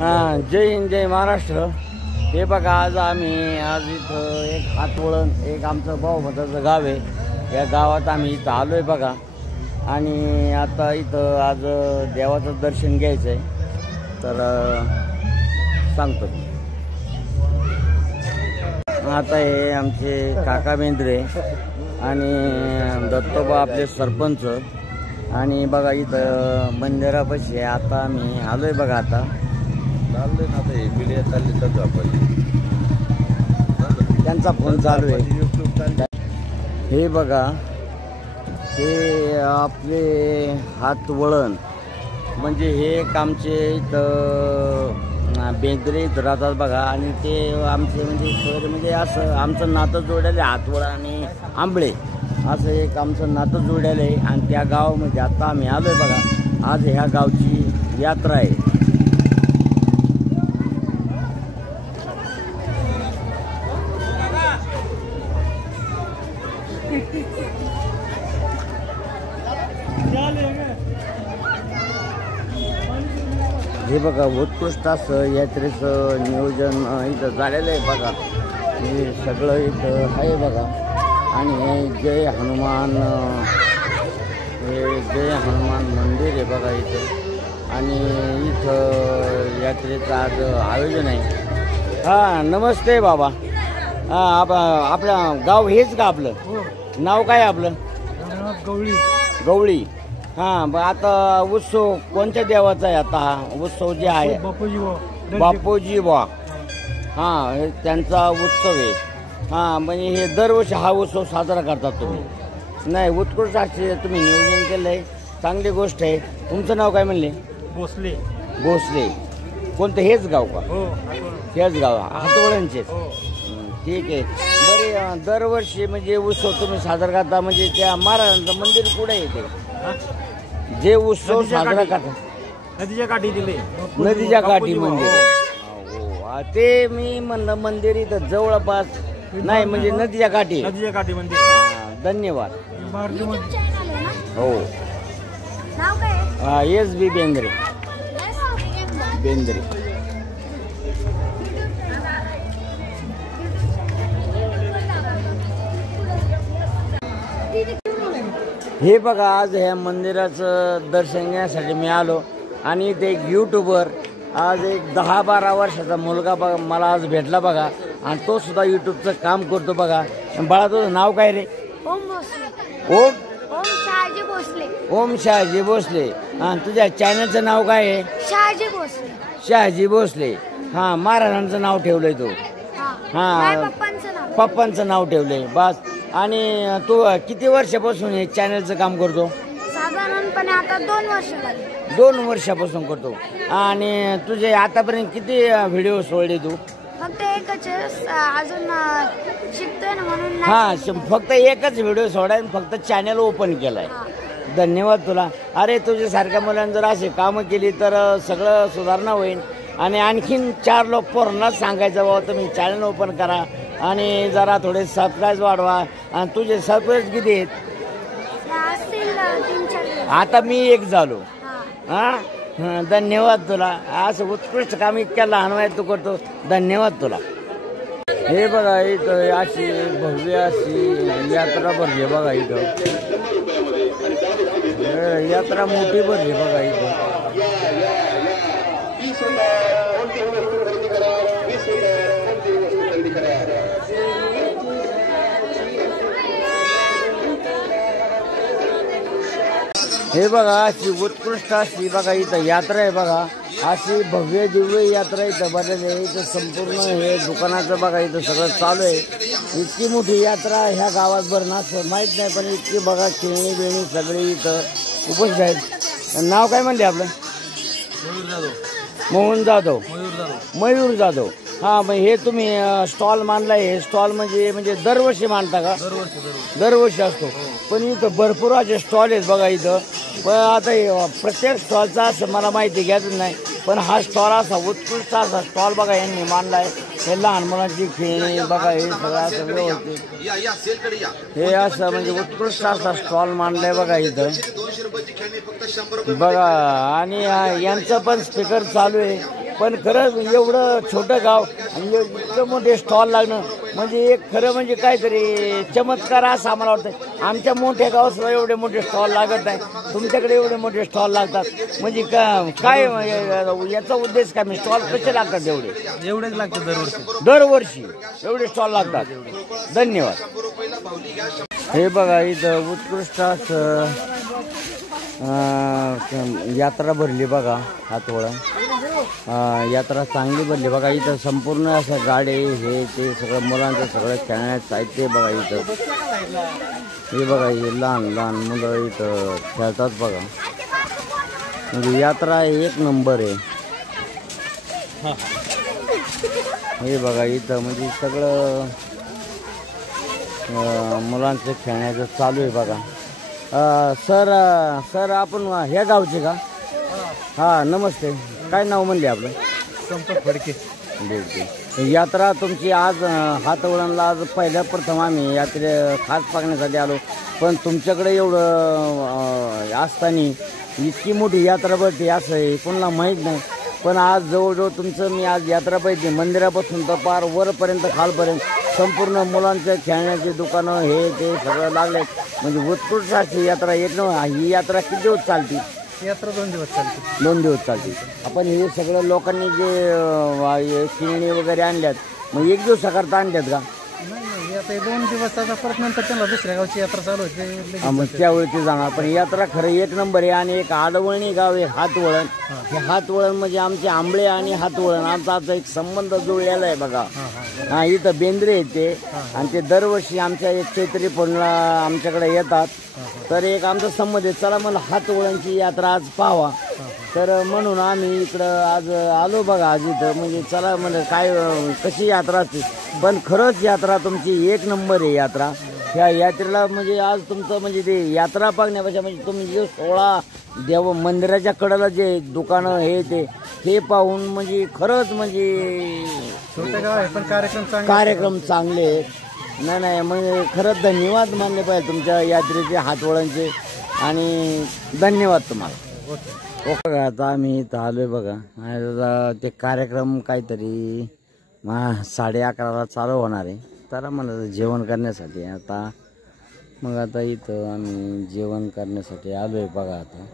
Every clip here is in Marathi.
जय हिंद जय महाराष्ट्र। हे बघा आज इथं एक हातवळण एक आमचं भाऊबंदाचं गाव आहे। या गावात आम्ही इथं आलो आहे बघा। आणि आता इथं आज देवाचं दर्शन घ्यायचं आहे तर सांगतो। आता हे आमचे काका बेंद्रे आणि दत्तोबा आपले सरपंच आणि बघा इथं मंदिरापाशी आता आम्ही आलोय बघा। आता चाललोय ना, आता हे व्हिडिओ चालले तर आपण त्यांचा फोन चालू आहे। हे बघा हे आपले हातवळण म्हणजे हे एक आमचे इथं बेंद्रे इथं राहतात बघा। आणि ते आमचे म्हणजे सर म्हणजे असं आमचं नातं जोडलेलं आहे हातवळण आणि आंबळे असं एक आमचं नातं जोडलेलं आहे। आणि त्या गावामध्ये आता आम्ही आलोय बघा। आज ह्या गावची यात्रा आहे। हे बघा उत्कृष्ट असं यात्रेचं नियोजन इथं झालेलं आहे बघा। हे सगळं इथं आहे बघा। आणि हे जय हनुमान मंदिर आहे बघा इथं। आणि इथं यात्रेचं आज आयोजन आहे। हां नमस्ते बाबा। आपलं गाव हेच का आपलं? नाव काय आपलं? गवळी। गवळी। हां आता उत्सव कोणत्या देवाचा आहे आता हा उत्सव जे आहे? बापूजी बा। हां त्यांचा उत्सव आहे। हां म्हणजे हे दरवर्षी हा उत्सव साजरा करतात तुम्ही? नाही उत्कृष्ट असे तुम्ही नियोजन केलं आहे, चांगली गोष्ट आहे। तुमचं नाव काय म्हणले? भोसले। भोसले। कोणतं हेच गाव का? हो हेच गाव हातवळणचे। ठीक आहे बरे। दरवर्षी म्हणजे उत्सव तुम्ही साजरा करता म्हणजे त्या महाराजांचं मंदिर कुठे येते जे उत्सव साजरा करतात? नदीच्या काठी दिले। नदीच्या काठी मंदिर। हो ते मी म्हणलं मंदिर इथं जवळपास नाही म्हणजे नदीच्या काठी मंदिर। धन्यवाद। हो नाव काय? SB बेंद्रे। हे बघा आज ह्या मंदिराचं दर्शन घेण्यासाठी मी आलो। आणि इथे एक यूट्यूबर आज एक 10-12 वर्षाचा मुलगा बघा मला आज भेटला बघा। आणि तो सुद्धा यूट्यूबचं काम करतो बघा। बाळा तुझं नाव काय रे? ओम भोसले। ओम शहाजी भोसले। ओम शहाजी भोसले। हां तुझ्या चॅनलचं नाव काय आहे? शहाजी भोसले। शहाजी भोसले। हां महाराजांचं नाव ठेवलंय तू? हां पप्पांचं नाव ठेवलंय बस। आणि तू किती वर्षापासून हे चॅनलचं काम करतो? साधारणपणे आता 2 वर्ष झाली। 2 वर्षापासून करतो। आणि तुझे आतापर्यंत किती व्हिडिओ सोडले तू? फक्त एकच अजून शिकतोय ना म्हणून। हां फक्त एकच व्हिडिओ सोडाय फक्त चॅनल ओपन केलाय। धन्यवाद तुला। अरे तुझ्यासारख्या मुलांनी जर असे कामं केली तर सगळं सुधारणा होईल। आणि आणखीन 4 लोक पोरांना सांगायचं बाबा तुम्ही चॅनल ओपन करा आणि जरा थोडे सबस्क्राईब वाढवा। आणि तुझे सबस्क्राईब किती आहेत? आता मी एक झालो। हां धन्यवाद तुला। असं उत्कृष्ट काम इतक्या लहान वयात तू करतो, धन्यवाद तुला। हे बघा इथं अशी भव्य अशी यात्रा भरली बघा। इथं यात्रा मोठी भरली बघा इथं। हे बघा अशी उत्कृष्ट अशी बघा इथं यात्रा आहे बघा। अशी भव्य दिव्य यात्रा इथं बघायला आहे। इथं संपूर्ण हे दुकानाचं बघा इथं सगळं चालू आहे। इतकी मोठी यात्रा ह्या गावात भरणं असं माहीत नाही, पण इतकी बघा खेळणी बिळणी सगळी इथं उपस्थित आहेत। नाव काय म्हणले आपलं? मोहन जाधव। मयूर जाधव। हां मग हे तुम्ही स्टॉल मांडलाय, हे स्टॉल म्हणजे दरवर्षी मांडता का? दरवर्षी असतो। पण इथं भरपूर असे स्टॉल आहेत बघा इथं। पण आता प्रत्येक स्टॉलचा असं मला माहिती घ्यायचं नाही, पण हा स्टॉल असा उत्कृष्ट असा स्टॉल बघा यांनी मांडलाय। हे लहान मुलांची खेळणी बघा हे सगळं असं व्यवस्थित हे असं म्हणजे उत्कृष्ट असा स्टॉल मांडलाय बघा इथं बघा। आणि यांचं पण स्पीकर चालू आहे पण खरंच एवढं छोटं गाव आणि इतकं मोठे स्टॉल लागणं म्हणजे एक खरं म्हणजे काहीतरी चमत्कार असं आम्हाला वाटतं. आमच्या मोठ्या गावात सुद्धा एवढे मोठे स्टॉल लागत नाही, तुमच्याकडे एवढे मोठे स्टॉल लागतात. म्हणजे काय याचा उद्देश काय, स्टॉल कसे लागतात एवढेच लागतात दरवर्षी एवढे स्टॉल लागतात. धन्यवाद. हे बघा इथं उत्कृष्ट असं यात्रा भरली बघा. हातवळण यात्रा चांगली भरली बघा. इथं संपूर्ण असं गाडे हे ते सगळं मुलांचं सगळं खेळण्याचं साहित्य बघा. इथं हे बघा हे लहान लहान मुलं इथं खेळतात बघा. म्हणजे यात्रा एक नंबर आहे. हे बघा इथं म्हणजे सगळं मुलांचं खेळण्याचं चालू आहे बघा. सर आपण ह्या गावचे का? हां नमस्ते. काय नाव म्हणले आपलं? संपर्क फडके. यात्रा तुमची आज हातवळणला आज पहिल्या प्रथम आम्ही यात्रे खास पाहण्यासाठी आलो. पण तुमच्याकडे एवढं असताना इतकी मोठी यात्रा भरते असं आहे कोणाला माहीत नाही. पण आज जवळजवळ तुमचं मी आज यात्रा पाहिजे मंदिरापासून तर पार वरपर्यंत खालपर्यंत संपूर्ण मुलांचं खेळण्याची दुकानं हे ते सगळं लागले. म्हणजे उत्कृष्ट अशी यात्रा एक न. ही यात्रा किती दिवस चालते? यात्रा 2 दिवस चालते. 2 दिवस चालते. आपण हे सगळं लोकांनी जे खेळणी वगैरे आणल्यात मग एक दिवसाकरता आणल्यात का? नाही आता 2 दिवस परत नंतर त्यांना दुसऱ्या गावची यात्रा चालू होते मग त्यावेळी ते जाणार. पण यात्रा खरं एक नंबर आहे. आणि एक आडवळणी गाव आहे हातवळण. हे हातवळण म्हणजे आमचे आंबळे आणि हातवळण आमचा आता एक संबंध जुळलेला आहे बघा. हा इथं बेंद्रे येते आणि ते दरवर्षी आमच्या एक चैत्री पौर्णिमा आमच्याकडे येतात. तर एक आमचा संबंध आहे. चला मला हातवळणची यात्रा आज पाहावा. तर म्हणून आम्ही इकडं आज आलो बघा. आज इथं म्हणजे चला म्हणजे काय कशी यात्रा असते. पण खरंच यात्रा तुमची एक नंबर आहे यात्रा. ह्या यात्रेला म्हणजे आज तुमचं म्हणजे ते यात्रा बघण्यापेक्षा म्हणजे तुम्ही जे 16 देव मंदिराच्या कडेला जे दुकानं हे पाहून म्हणजे खरंच म्हणजे छोटे गाव आहे पण कार्यक्रम चांगले आहेत. नाही म्हणजे खरंच धन्यवाद मानले पाहिजे तुमच्या यात्रेचे हातवळांचे आणि धन्यवाद तुम्हाला. ओके आता आम्ही इथं आलोय बघा. ते कार्यक्रम काहीतरी 11:30ला चालू होणार आहे. तर मला जेवण करण्यासाठी आता मग आता इथं आम्ही जेवण करण्यासाठी आलोय बघा. आता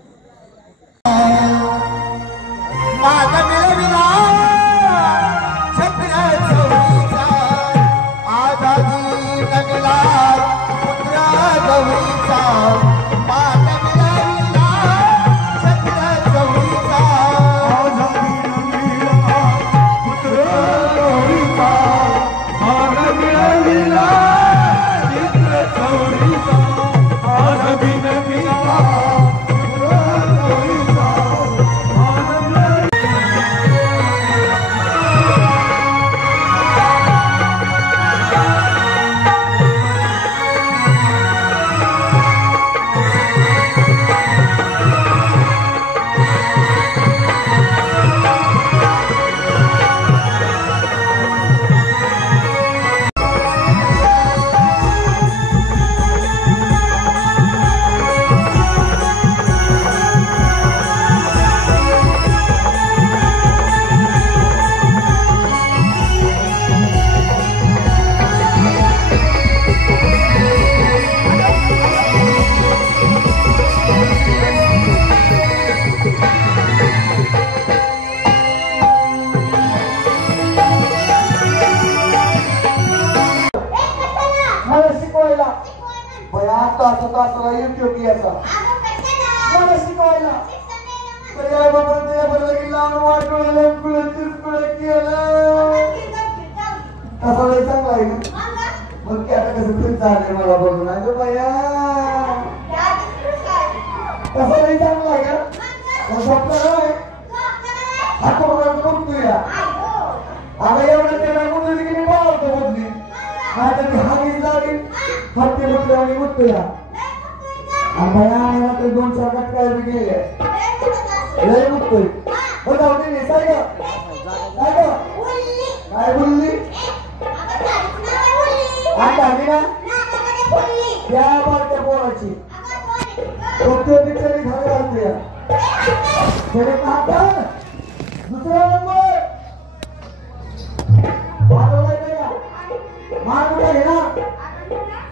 दुसरा नंबर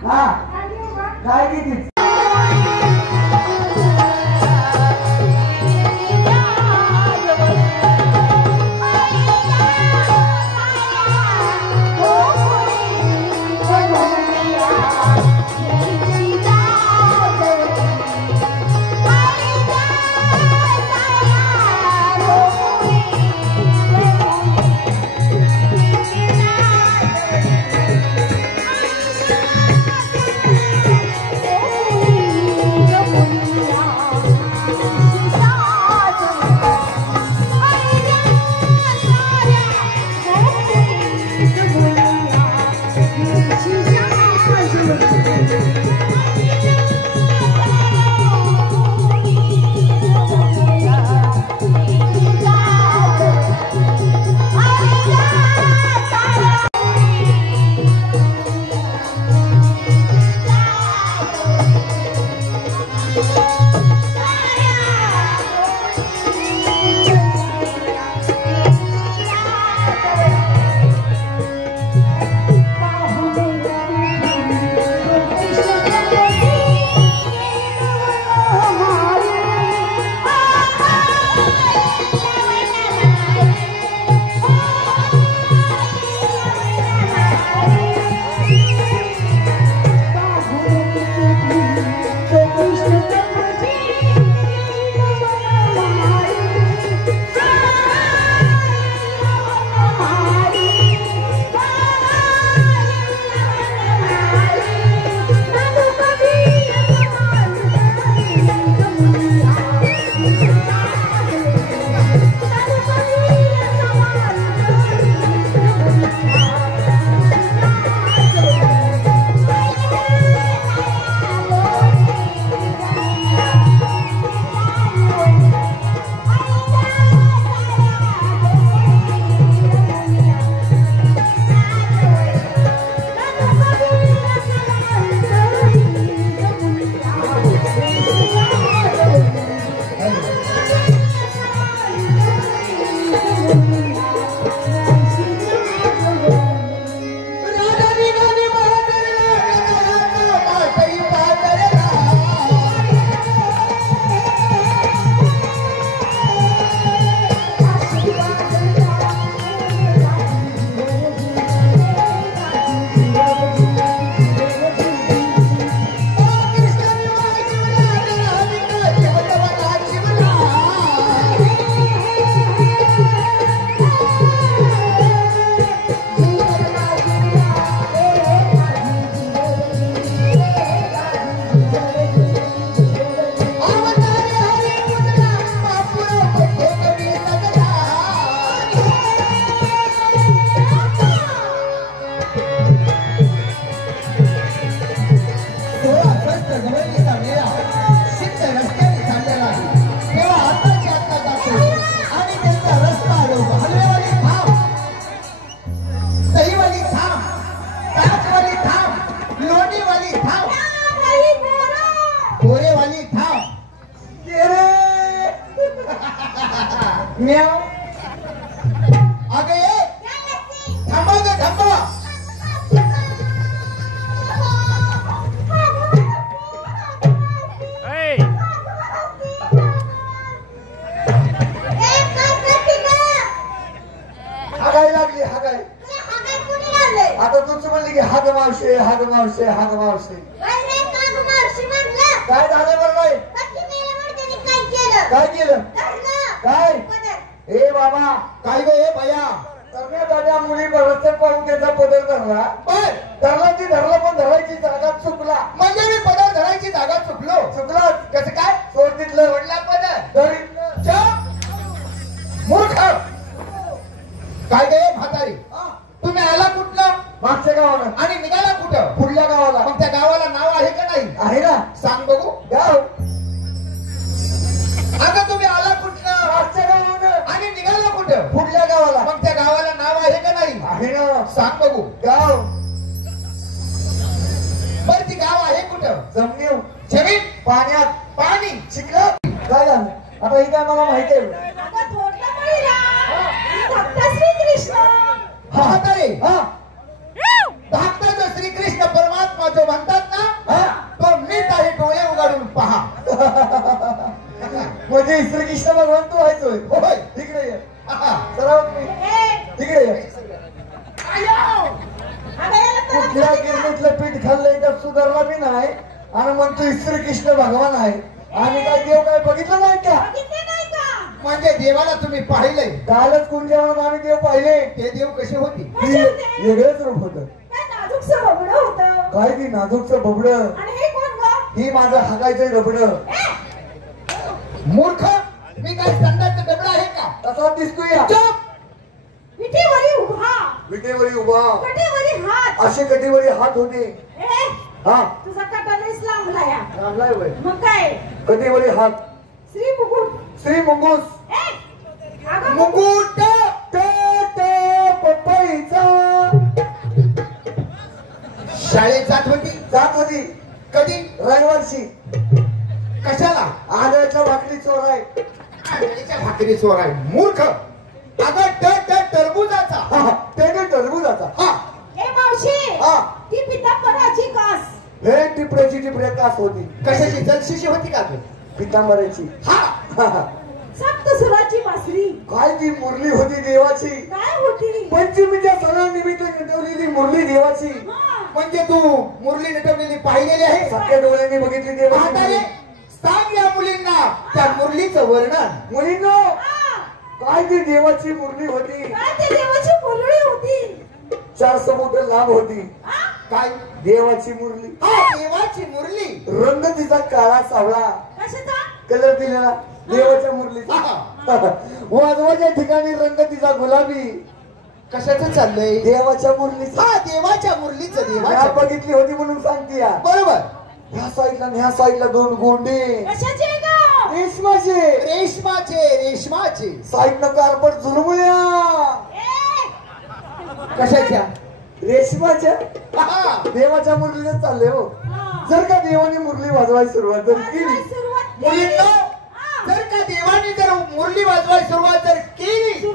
हा काय किती काय झालं बरं काय केलं काय ए बाबा काय ग ए भैया करण्यात आल्या मुली रस्ते पाहून त्याचा पदर धरला धरला ती धरला पण धरायची जागा चुकला म्हणजे मी पदर धरायची जागा चुकला कसं काय सोड तिथलं वडला पदर मूर्ख काय गे म्हातारी तुम्ही आला कुठलं मागच्या गावाला आणि निघाला कुठं पुढल्या गावाला मग त्या गावाला नाव आहे का नाही आहे ना सांग बघू गाव आता तुम्ही आला कुठलं मागच्या गावाला आणि निघाला कुठं पुढल्या गावाला मग त्या गावाला नाव आहे का नाही आहे ना सांग बघू गाव बर ती गाव आहे कुठं जमीन पाण्यात पाणी चिखलात काय झालं आता ही काय मला माहिती आहे श्रीकृष्ण हा धाकटा जो श्रीकृष्ण परमात्मा जो म्हणतात म्हणजे श्रीकृष्ण भगवान तू व्हायचोय. होय तिकडे ये. चला तिकडे ये. कुठल्या गिरणीतलं पीठ खाल्लंय तर सुधारला बी नाही आणि म्हणतो श्रीकृष्ण भगवान आहे. आणि काय देव काय बघितलं नाही का? म्हणजे देवाला तुम्ही पाहिलंय? कालच कुंजावरून आम्ही देव पाहिले. ते देव कसे होते? वेगळंच रूप होतं. काय ती नाजूकचं बबड. ही माझं हाकायचं रबड. मूर्ख, मी काय संडाचं डबडा आहे का? तसा दिसतोय. विटेवरी उभा असे कटेवरी हात होते. हा तुझा कटा लयच लांबलाय. लांबलाय वय. मग काय कटेवरी हात. श्री मुकुट. श्री मुंगूस. मुकुट पपईचा. शाळेत जात होती? जात होती. कधी? रविवारची. कशाला? आंधळ्याच्या भाकरी चोर आहे. आंधळ्याच्या भाकरी चोर आहे. मूर्ख. अगं टरबुजाचा. ते टरबुजाचा. हा ए मावशी. हा ती पितांबराची कास. हे टिपऱ्याची टिपऱ्या कास होती. कशाची? जलशिशी होती का तू? पितांबऱ्याची. हा सप्तसुराची बासरी. काय ती मुरली होती देवाची. काय होती? पंचमीच्या सणानिमित्त नटवलेली मुरली देवाची. म्हणजे तू मुरली नटवलेली पाहिलेली आहे? सख्या डोळ्यांनी बघितली देवाची. म्हातारे, सांग या मुलींना त्या मुरलीचं वर्णन. मुलींनो काय ती देवाची मुरली होती. काय ते देवाची मुरळी होती. 400 फूट लांब होती. काय? देवाची मुरली. देवाची मुरली. रंग तिचा काळा सावळा. कशाचा? कलर दिलेला देवाच्या मुरलीचा. वाजवाच्या ठिकाणी रंग तिचा गुलाबी. कशाचं चाललंय? देवाच्या मुरलीचा. हा देवाच्या मुरलीचं. देवाच्या बघितली होती म्हणून सांगते या. बरोबर. ह्या साईडला ह्या साईडला 2 गोंडे. कशाचे ग? रेशमाचे. रेशमाचे. साईडनं कारपट झुरमुळ्या. कशाच्या? रेशमाच्या. हा. देवाच्या मुरलीच चालले हो. जर का देवाने मुरली वाजवायला सुरुवात जर केली. मुलींनो, जर का देवाने जर मुरली वाजवायला सुरुवात जर केली.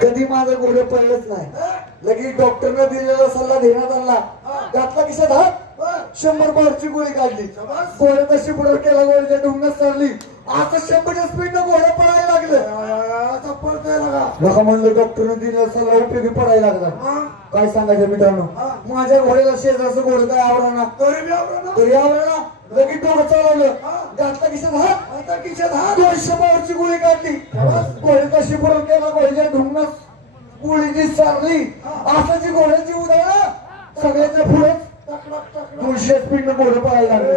कधी माझं घोडं पडलंच नाही. लगेच डॉक्टरने दिलेला सल्ला देण्यात आणला. घातला खिशात हात. 100 बारची गोळी काढली. घोड्या तशी पुढे केला, घोड्याच्या ढुंगात चालली. आता 100च्या स्पीडनं घोडा पळायला लागलं. आता पळतोय बघा म्हणलं डॉक्टरने दिलं सल्ला उपयोगी पडायला लागला. काय सांगायचं मित्रांनो, माझ्या घोड्याला शेजारचं घोडं काय आवडणार तरी आवडणार. लगेच डोकं चालवलं, घातला खिशात हात, आता खिशात हात. 200 बारची गोळी काढली. घोड्या तशी पुढे केला, घोड्याच्या ढुंगात गोळीची चालली. आताची घोड्याची उदाहरण सगळ्याच्या पुढे 200 स्पीड न घोडं पळायला लागले.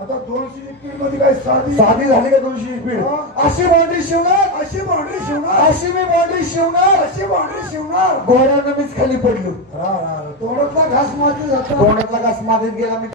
आता 200 स्पीड मध्ये काय साधी झाली का 200 स्पीड? अशी बाउंड्री शिवणार, अशी बाउंड्री शिवणार, अशी मी बाउंड्री शिवणार, अशी बाउंड्री शिवणार. घोड्यानं मीच खाली पडलो. तोंडातला घास मातीत जातो, तोंडातला घास मातीत गेला. मी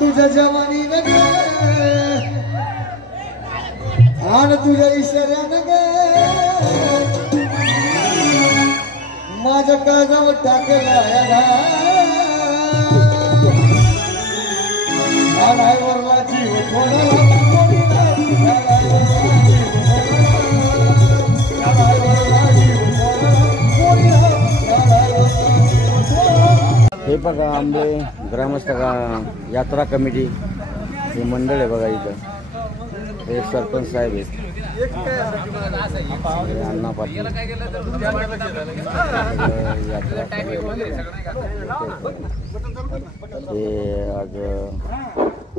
तुझ्या जवानी ग आणि तुझ्या इशाऱ्यानं ग माझ्या काळजावर टाकला वरला जीव हे बघा आंबे ग्रामस्थ यात्रा कमिटी हे मंडळ आहे बघा. इथं हे सरपंच साहेब आहेत, अण्णा पाटील यात्रा हे आज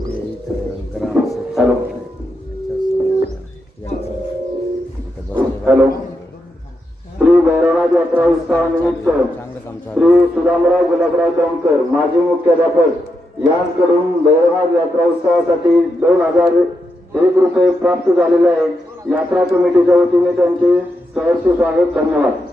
इथं ग्रामस्थ. हॅलो. श्री भैरवनाथ यात्रा उत्सवानिमित्त श्री सुदामराव गुलाबराव दौंडकर माजी मुख्याध्यापक यांकडून भैरवनाथ यात्रा उत्सवासाठी 2001 रुपये प्राप्त झालेले आहे. यात्रा कमिटीच्या वतीने त्यांचे सहर्ष स्वागत. धन्यवाद.